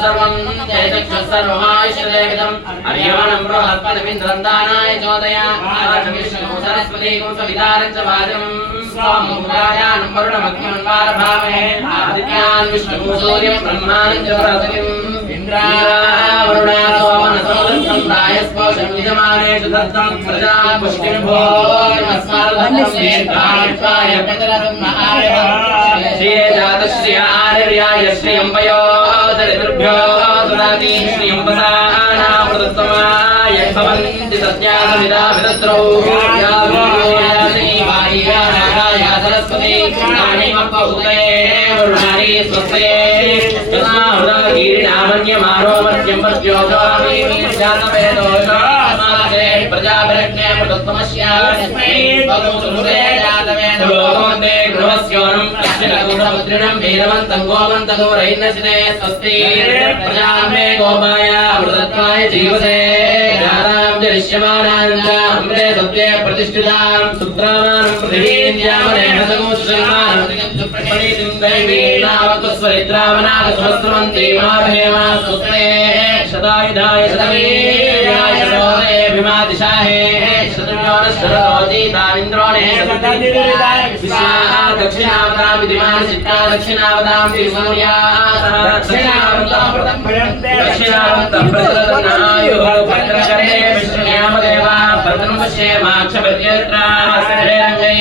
सर्वं तेजक्षुः सर्वमायुष्यदेविदम् अर्यवणं बृहस्पतिमिन्द्रन्दानाय चोदया आचमिष्णु सरस्वतीं सवितारं च वाजं स्वामुरायानं वरुणमग्निमन्वारभामहे आदित्यान् विष्णुं सूर्यं ब्रह्माणं च बृहस्पतिम् वरुणा सोमनसोदं रायस्पोषं यजमानेषु दत्तं प्रजा पुष्टिं भोर्मस्मारदत्तमेकाय पितरत्नाय श्रिये जातश्रिय आर्याय श्रियं वयोदरिभ्यो सुराती श्रियं वसानामृतत्वमाय भवन्ति तस्यासविदा विदत्रौ या सरस्वती काणिमप्पहुते वरुणारी स्वस्ते गिरिनामन्यमारो मध्यं प्रत्योषामीजातवेदोषामासे प्रजापरिज्ञे प्रदत्तमस्यास्मै भगवसुरे जातवेदो भगवन्ते गृहस्योनं प्रत्यगुणमुद्रिणं वीरवन्तं गोमन्तं रैन्नसिने स्वस्ति प्रजामे गोपाय अमृतत्वाय जीवसे जातां जरिष्यमानां च अमृते सत्ये प्रतिष्ठितां सुत्रामानं पृथिवीन्द्यामनेन सगोश्रमानं सुप्रपणीतिं दैवीनावकुस्वरित्रावनागसहस्रमन्त्री महाभेमा सुस्ते शतायुधाय शतवीर्याय शतोरेऽभिमादिशाहे शतयोनश्चरतोजीतामिन्द्रोणे दक्षिणावतां विधिमान् चित्ता दक्षिणावतां त्रिसूर्या दक्षिणावतां प्रचलन्नायुः भद्रशरे विष्णुयामदेवा भद्रं पश्येमाक्षपत्यत्रा श्रेरङ्गैः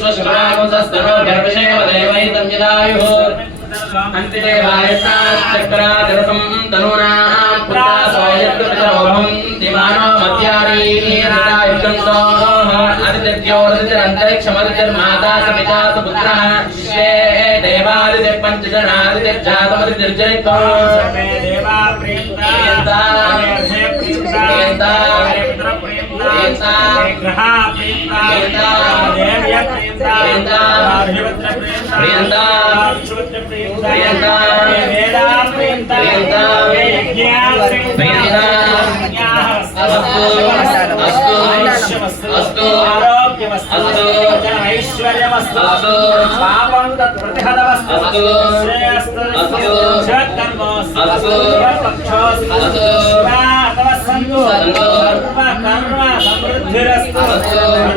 स्वशुभागुंसस्तनोर्भर्भिषेकवदेवैतं यदायुः अन्तिदेवाय चक्रादरसं तनूनां पुत्रा स्वायत्तपितरोऽहं दिवानो मध्यारीरायुक्तंसो आदित्यर्न्तरिक्षमदितिर्माता सपिता सुपुत्रः विश्वे देवादितिः पञ्चजनादितिर्जातमदितिर्जनितो देवा प्रियन्ता ऐश्वर्यमस्तु पापं तत्प्रतिहतमस्तु श्रेयस्तु सत्कर्मस्तु पक्षोस्तु तवस्सन्तु सर्वकर्म समृद्धिरस्तु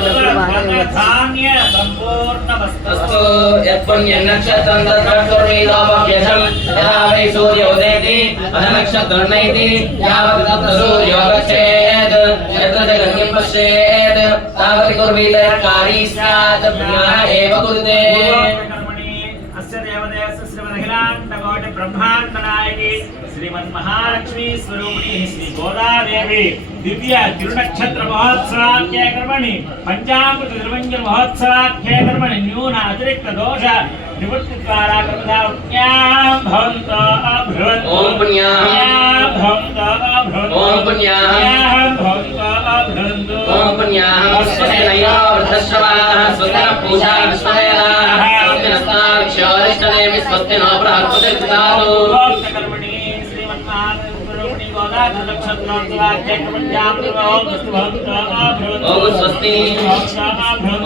सर्वधान्य सम्पूर्णमस्तु यत्पुण्यनक्षत्रं तत्कर्तुर्वेदोपभ्यसं यदा वै सूर्य उदेति अधनक्षत्रर्णयति यावत् तत्र सूर्यो गच्छेत् यत्र जगन्यं पश्येत् तावत् कुर्वीत कार्ये स्यात् ब्रह्मा एव कुरुते अस्य देवदेवस्य श्रीमदखिलाण्डकोटि ब्रह्माण्डनायकी श्रीमन्महालक्ष्मी स्वरूपिणी श्री गोदादेवी दिव्य तिरुनक्षत्र महोत्सवाख्ये कर्मणि पंचामृत निर्वंजन महोत्सवाख्ये कर्मणि न्यून अतिरिक्त दोष निवृत्ति द्वारा कर्मधावज्ञां भवन्तो अभ्रुवन् ओम पुण्यां भवन्तो अभ्रुवन् ओम पुण्यां भवन्तो अभ्रुवन्तु ओम पुण्यां स्वस्तिनयो वृद्धश्रवाः स्वस्तिनः पूषा विश्ववेदाः स्वस्तिनस्ताः क्षोरिष्ठनेमि स्वस्तिनो बृहस्पतिर्दधातु कर्मणि श्रीमन्महालक्ष्मी गोदादेवी नक्षत्रोत्सवाख्ये कर्मणि ओम स्वस्ति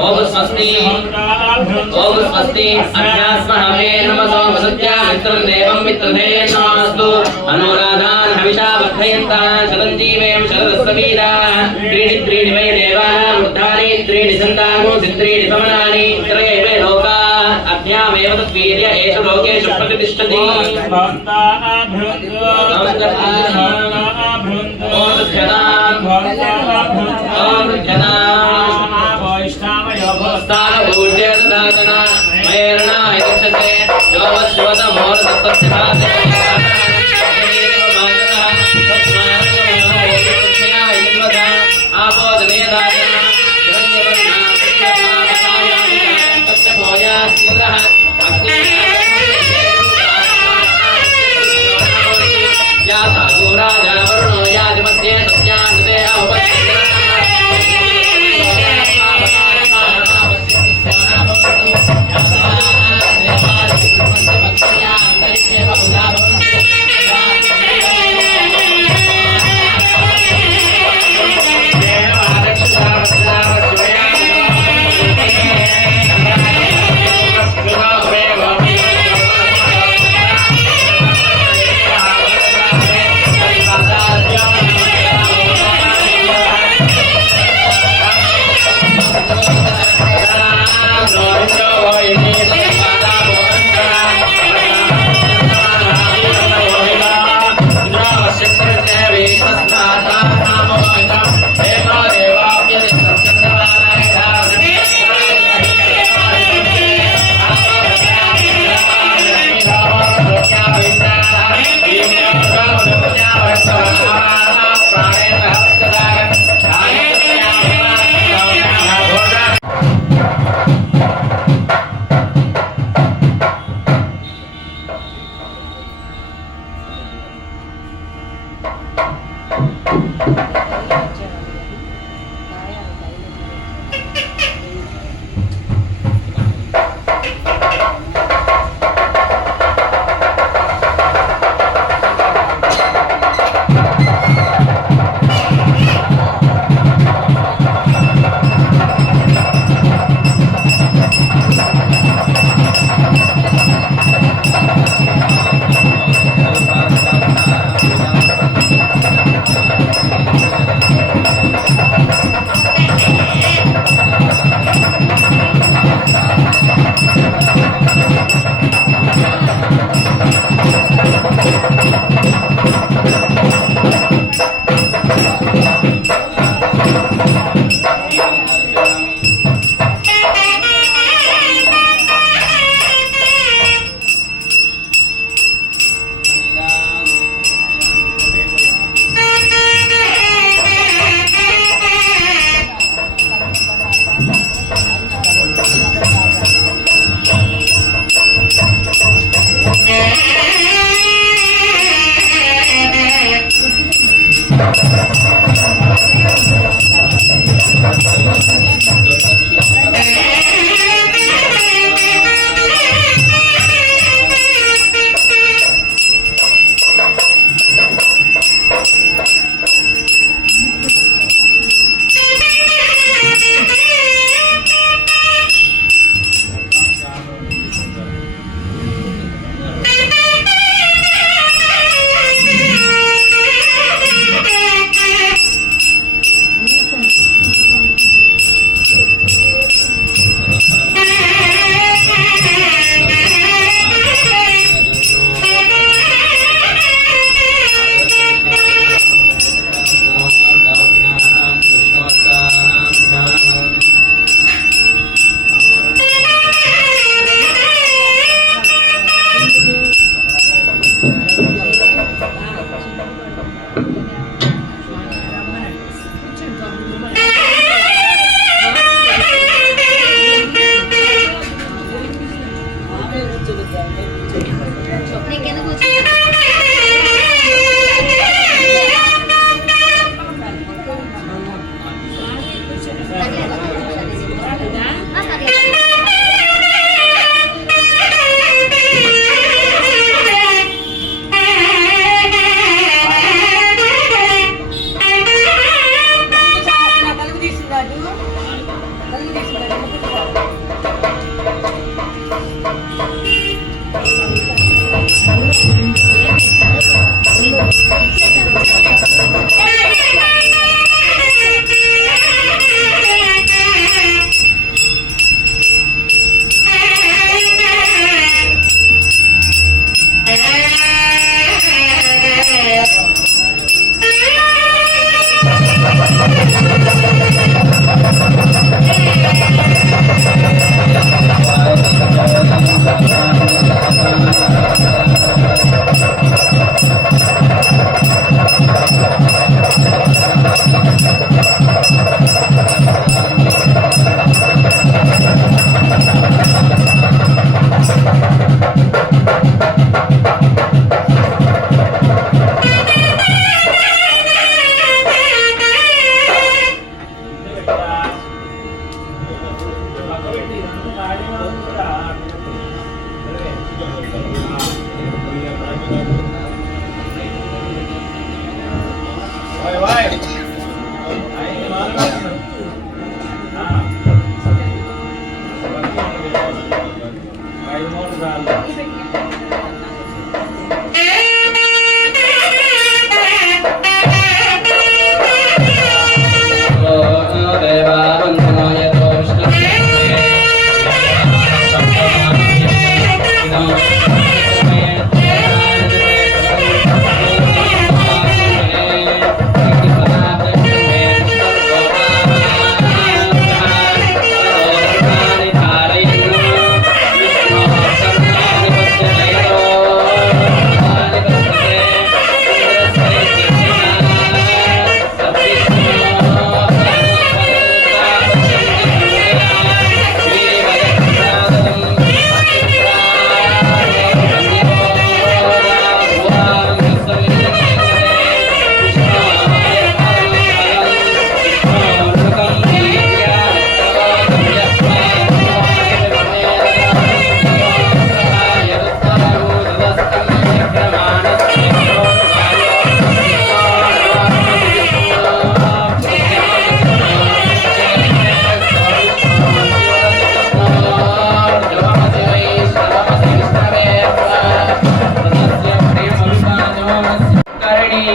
ओम स्वस्ति ओम स्वस्ति अज्ञास्महे नमसो वसत्या मित्रं देवं मित्रधेयनास्तु अनुराधान् हविषा वर्धयन्तान् शतं जीवेम शरदस्सवीरा त्रीणि त्रीणि वै देवानां वृद्धानि त्रीणि सन्तानो त्रीणि समनानि त्रये वै लोका अज्ञामेव तद्वीर्य एष लोकेषु प्रतिष्ठति ओम ध्यताम् ओम ध्यान ऊर्जे दातना मेरणा यक्षसे योवश्वत मोरतस्य भाते आपो दनेदातना तस्य भोया सिद्रः या सागुरा Thank you.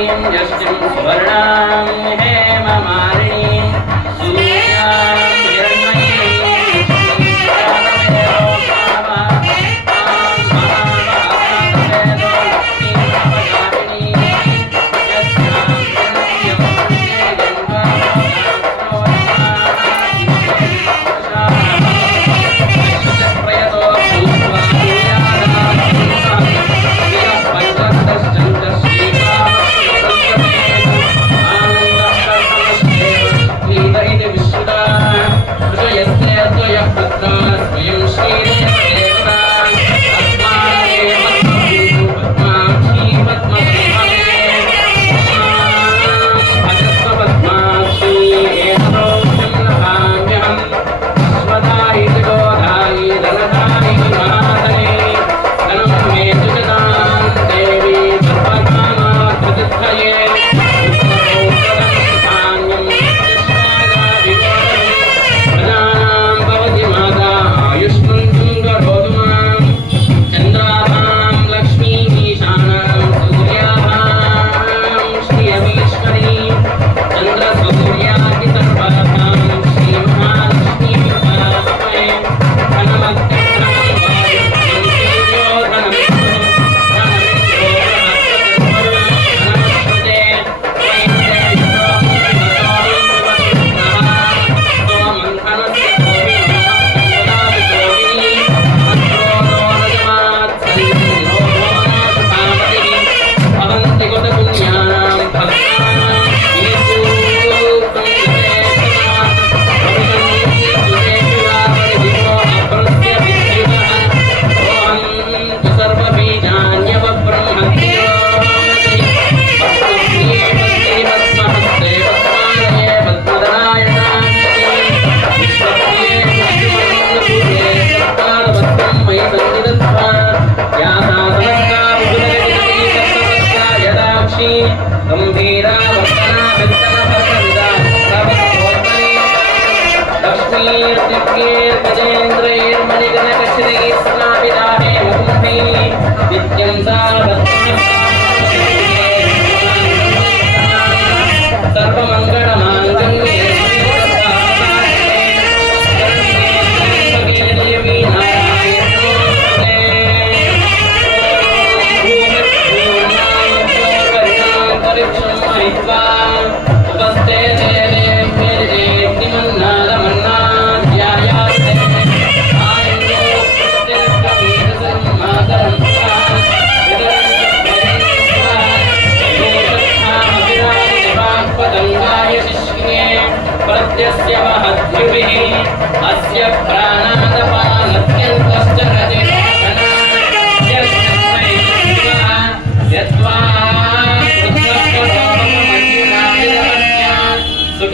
यष्टिं सुवर्णां हेममालिनीं सूर्यां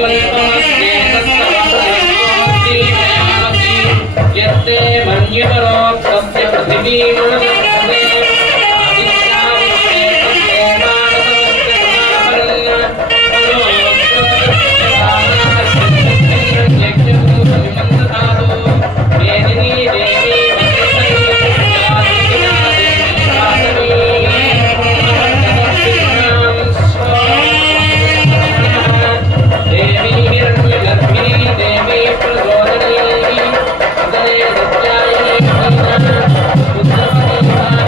Thank you.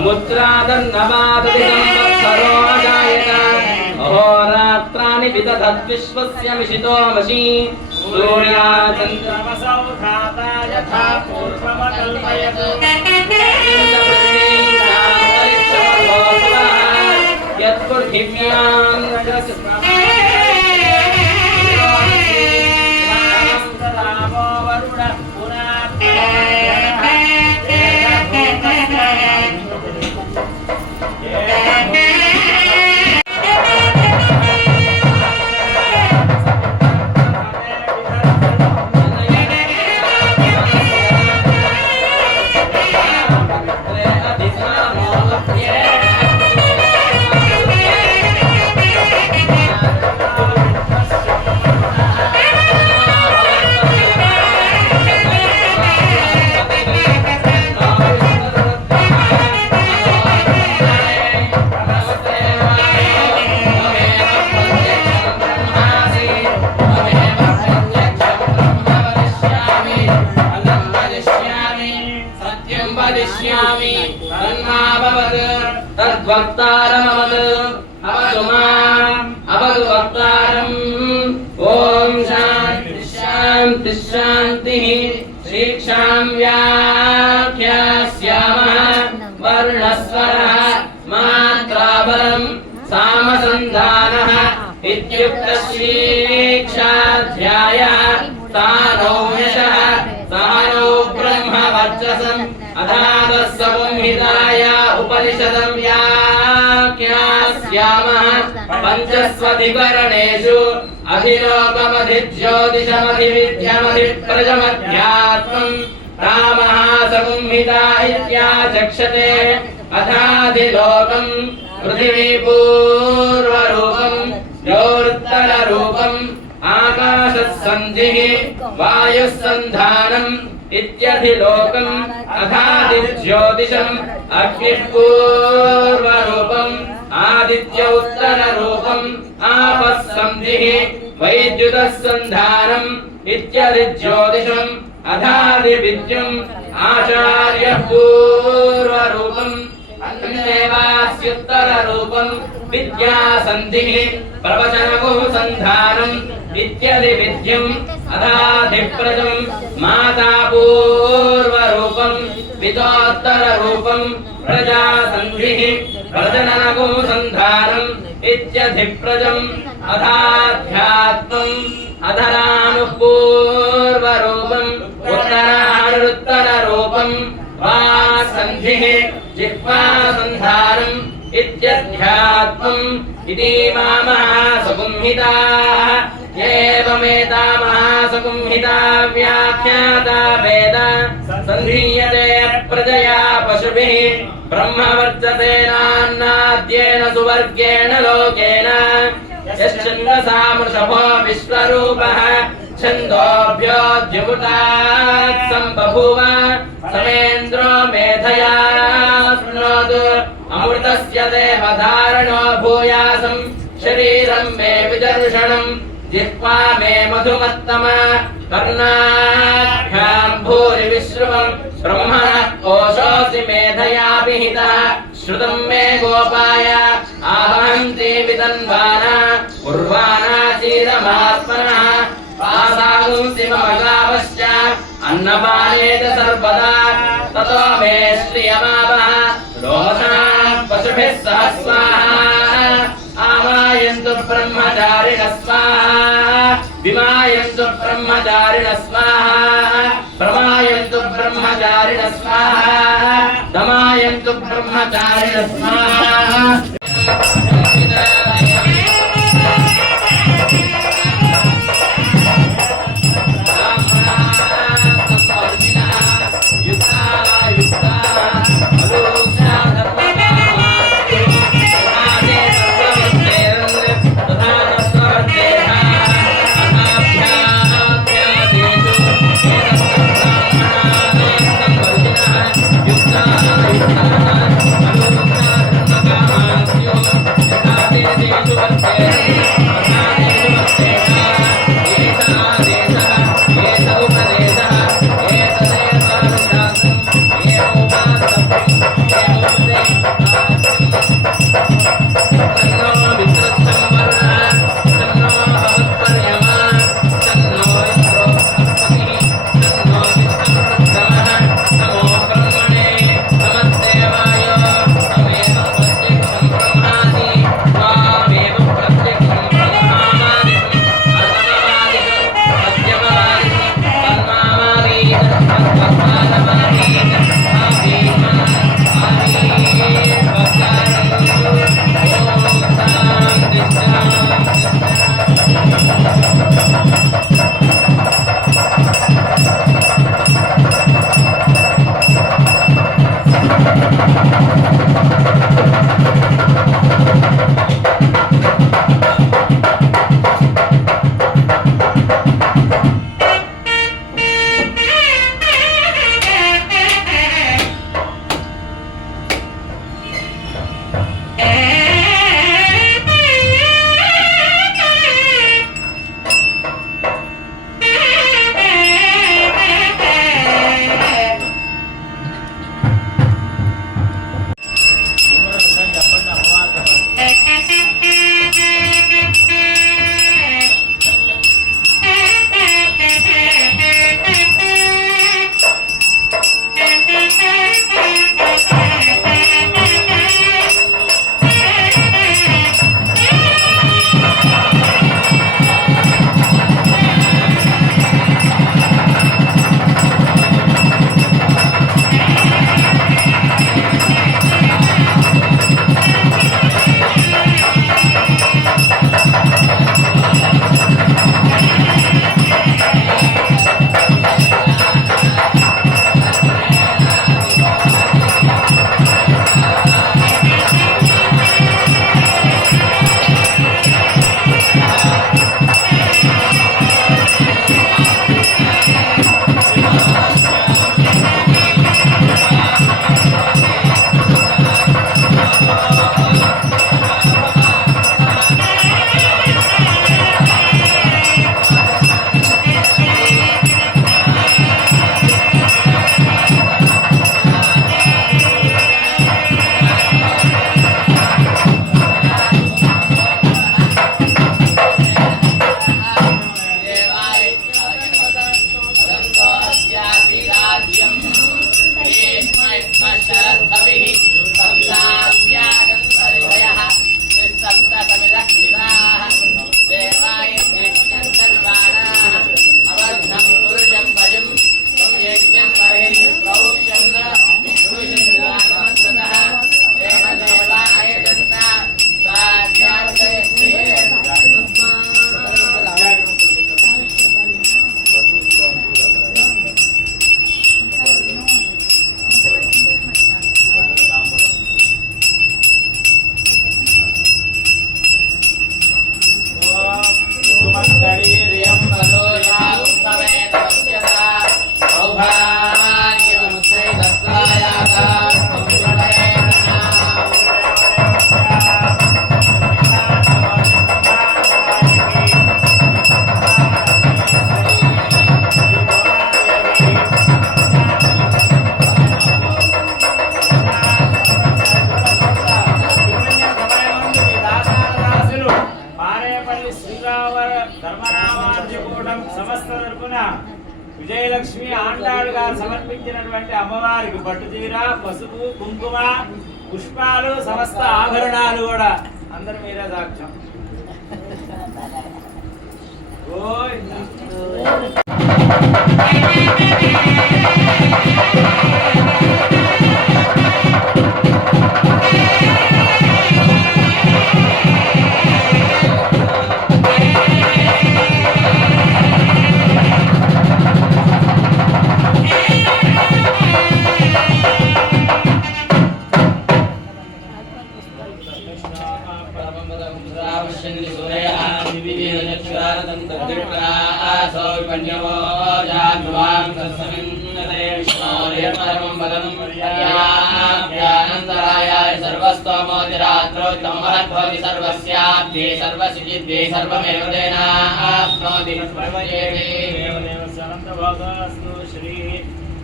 समुद्रादन्नवादति संवत्सरो अजायत अहोरात्राणि विदधद्विश्वस्य मिषितोमसि सूर्याचन्द्रमसौ धाता यथा पूर्वमकल्पयतु यत्पृथिव्यां ओम शांति शांति शांति शिक्षां व्याख्यास्यामः वर्णस्वरः मात्राबलं सामसन्धानः इत्युक्तशिक्षाध्यायः तानो यशः सहनो ब्रह्मवर्चसम् अथादस्संहिताय उपनिषदं व्याख्यास्यामः पञ्चस्वधिकरणेषु अधिलोकमधिज्योतिषमधिविद्यमधिप्रजमध्यात्मम् रामः संहिता इत्याचक्षते अथाधिलोकम् पृथिवीपूर्वरूपम् योत्तररूपम् आकाशस्सन्धिः वायुस्सन्धानम् इत्यधिलोकम् अथादिज्योतिषम् अग्निः पूर्वरूपम् आदित्य उत्तररूपम् आपस्सन्धिः वैद्युतस्सन्धानम् इत्यधिज्योतिषम् अथादिविद्युम् आचार्यः पूर्वरूपम् देवास्युत्तररूपम् विद्यासन्धिः प्रवचनगुसन्धानम् इत्यधिविद्युम् अथाधिप्रजम् माता पूर्वरूपम् पितोत्तररूपम् प्रजासन्धिः प्रजननगुसन्धानम् इत्यधिप्रजम् अथाध्यात्मम् अधरानुः पूर्वरूपम् उत्तरानुत्तररूपम् वासन्धिः जिह्वासन्धानम् इत्यध्यात्मम् इति महासंहिताः एवमेता महासंहिता व्याख्याता वेद सन्धीयते प्रजया पशुभिः ब्रह्मवर्चसेनान्नाद्येन सुवर्गेण लोकेन यश्चन्द्रसामृषभो विश्वरूपः छन्दोभ्योऽद्युमुतात् सम्बभूव समेन्द्रो मेधया शृणोतु अमृतस्य देवधारणो भूयासम् शरीरं मे विदर्शनम् जिह्वा मे मधुमत्तमा कर्णाभ्यां भूरि विश्रुवम् ब्रह्मणः कोशोऽसि मेधया विहितः श्रुतं मे गोपाय आहन्ति विदन्वाना उर्वाना चीरमात्मनः पासागुंसि मम गावश्च अन्नपानेत सर्वदा ततो मे श्रियमावः रोषाः पशुभिः सह स्वाहा आमायन्तु ब्रह्मचारिणः स्वाहा विमायन्तु ब्रह्मचारिणः स्वाहा प्रमायन्तु ब्रह्मचारिणः स्वाहा दमायन्तु ब्रह्मचारिणः स्वाहा వారు సమర్పించినటువంటి అమ్మవారికి పట్టు చీర పసుపు కుంకుమ పుష్పాలు సమస్త ఆభరణాలు కూడా అందరూ మీరే సాక్ష్యం. श्री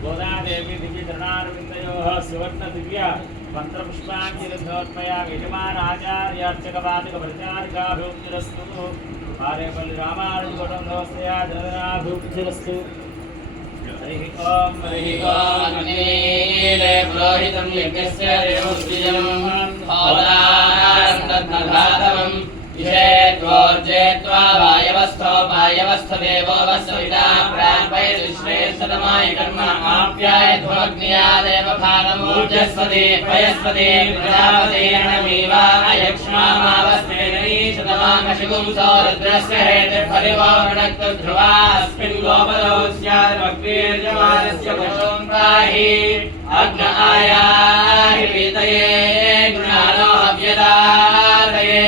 गोदादेवी दिव्यचरणारविन्दयोः सुवर्ण दिव्य मंत्रपुष्पाञ्जलिर्मया विजयमानाचार्यार्चकपादकप्रचारिकाभिवृद्धिरस्तु आरेपल्लि रामानुजगोटन्दोस्तया जननाभिवृद्धिरस्तु। हरिः ओम नीले पुरोहितं यज्ञस्य देवोद्विजनं होदानन्दघातमं विषेत्वोर्जेत्वा वायवस्थो वस्विता प्रापयश्रेष्ठतमाय कर्म आप्यायध्वग्न्यादेव भागमूर्जस्वते पयस्वते प्रजापते णमीवायक्ष्मामावस्मेनैशतमाकशिगुं सौरुद्रस्य हेतिर्फलिवोर्णक्तध्रुवास्मिन् गोपदौ स्याद्भक्तिर्जमानस्य कुशों पाहि अग्न आयाहि पीतये गुणानो हव्यदातये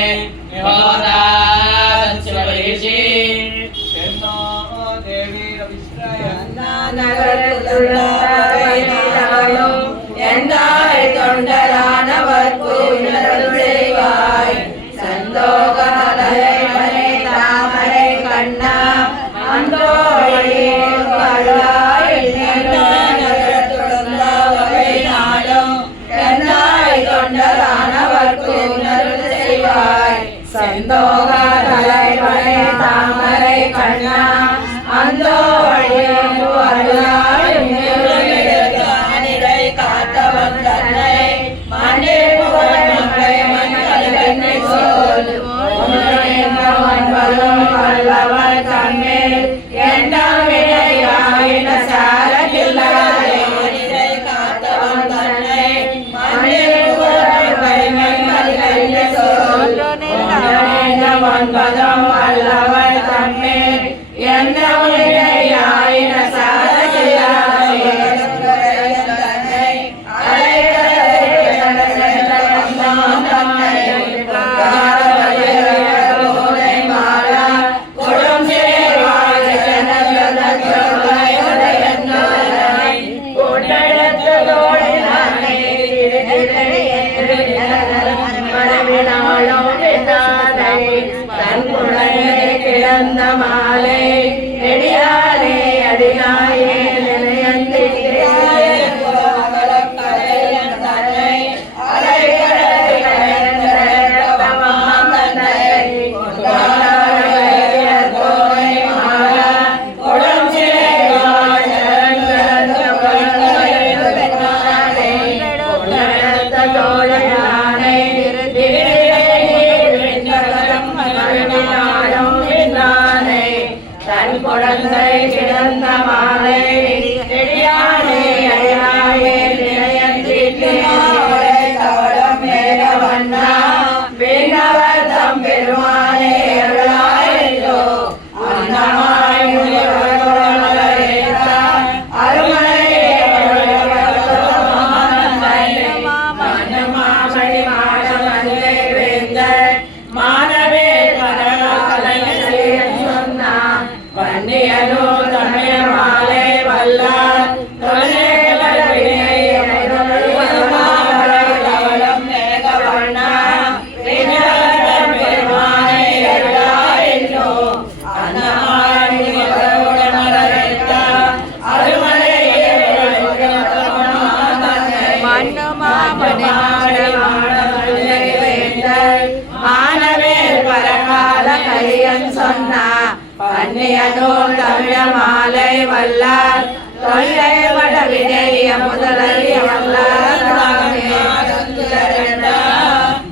கொள்ளை வட வினைய முதலிய வல்லாமே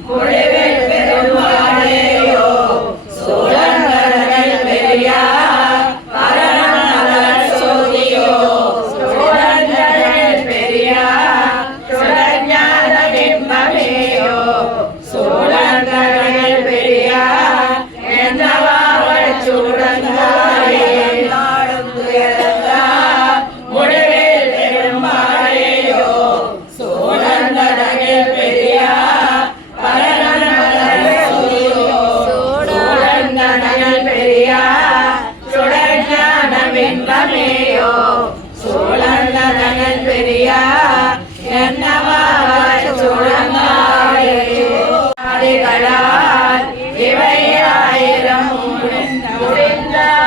முடிவில் பெருமாளேயோ சூழல் பெரியா பரணமலர் சோதியோ சூழல் பெரியா சுடஞான பிம்பமேயோ சூழல் பெரியா என்னவாவள் சூடந்தாயே நாடும் துயரந்தா முடிவில் பெருமாளேயோ சூழல் பெரியா பரணமலர் சோதியோ சூழல் பெரியா சுடஞான பிம்பமேயோ சூழல் பெரியா என்னவாவள் சூடந்தாயே ஆதிகளால் இவை ஆயிரம் முடிந்தாவிழந்தாதி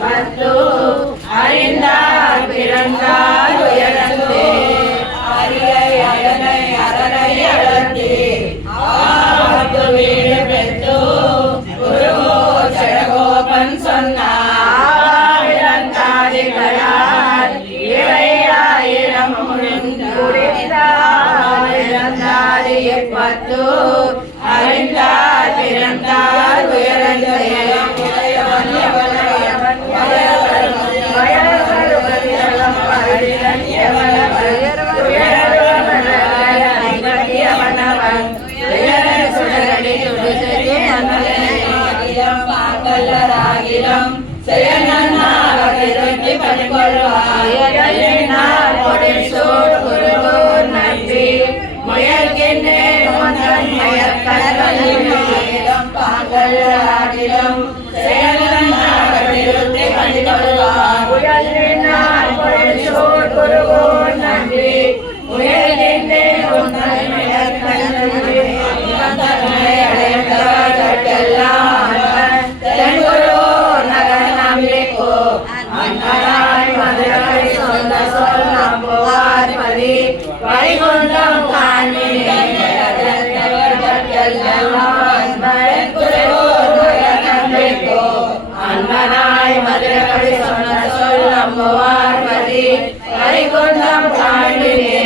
பத்து அறிந்தார் பிறந்தார் உயர்ந்தே அரியை அரணை அரணை அழந்தே ஆபத்து வீடு பெற்று குருவோ ஜடகோபன் சொன்னார் விழந்தாதிகளால் இவை ஆயிரம் முடிந்தாவிழந்தாதி பத்து அறிந்தார் பிறந்தார் உயர்ந்தே அன்பனாய் மதுரகடி சொன்ன சொல் அம்புவார்மதி பரிகொண்டம் காண்டினே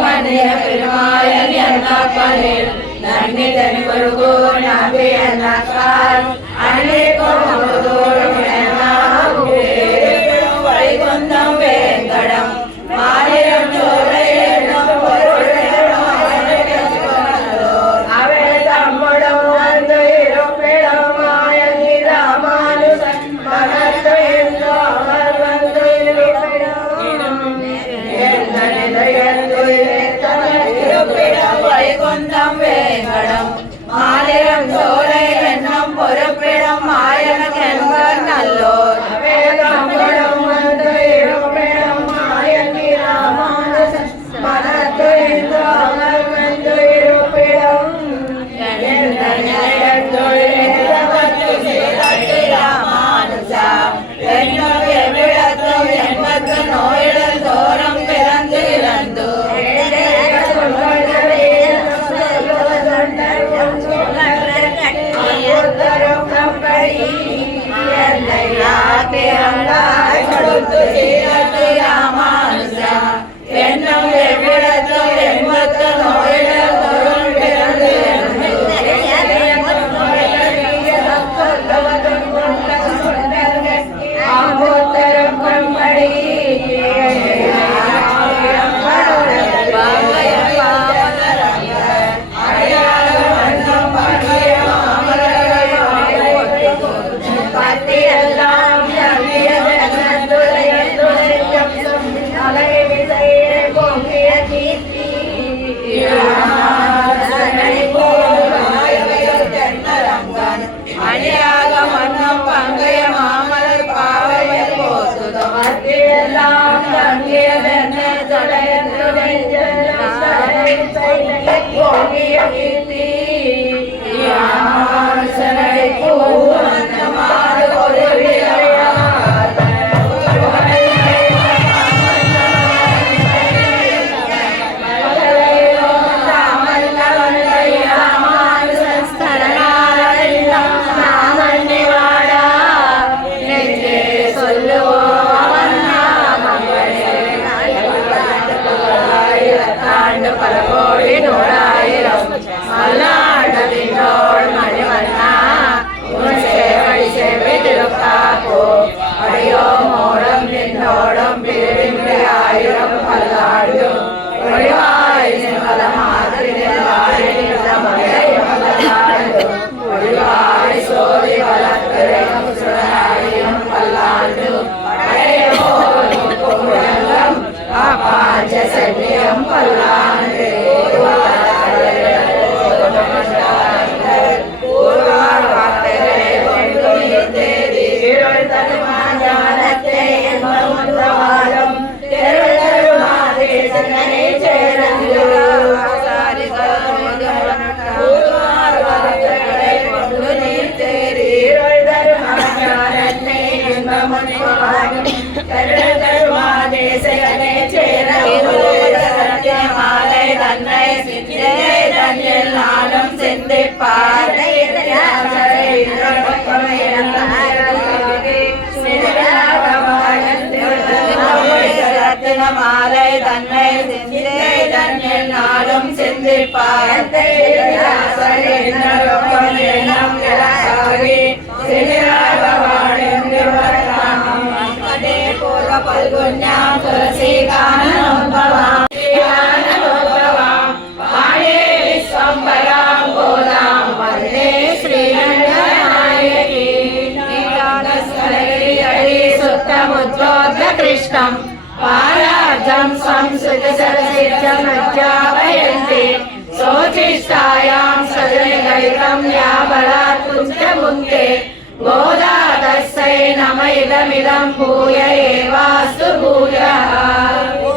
பண்ணிய பெருமாயன் என்ன பணில் நன்னி தனி குருகு நம்பி என்ன கால் அன்னைக்கும் வைகுந்தம் வேங்கடம் மாரியம் சோலை வைகுந்தம் வேங்கடம் மாலிரம் சோலை என்னும் பொறுப்பிடம் மாயனக் என்பர் நல்லோர் நோயிடல் தோறும் பிறந்து இறந்து கொடுத்து என்னும் எவ்விடத்தும் எண்பத்து நோயிடல் தோறும் பிறந்து அணியாக மன்னம் பங்கைய மாமலர் பாவையை போத்துதவர்க்கு எல்லாம் தங்கியதென்ன தலையன்று ஓங்கிய கீர்த்தி சரணை பூ அன்னமாறு ஒரு தேசகனே சேர மாலை தன்னை தன்னில் நாளும் சிந்திப்பார் மாலை தன்னை தன்னில் நாளும் சிந்திப்பார் பூர்வ பல்குண்யாம் துளசி கானோத்பவாம் வாணே விஸ்வம்பராம் கோதாம் வந்தே ஸ்ரீரங்கநாயகி நீலாதஸ்வரகிரி சுத்தமுத்ரோத்ர கிருஷ்ணம் பாராஜம் संस्कृतसरसिद्धमज्जापयन्ति सोचिष्टायां सजनिगलितं या बलात् पुञ्जमुक्ते गोदा तस्यै नम इदमिदं भूय एवास्तु भूयः।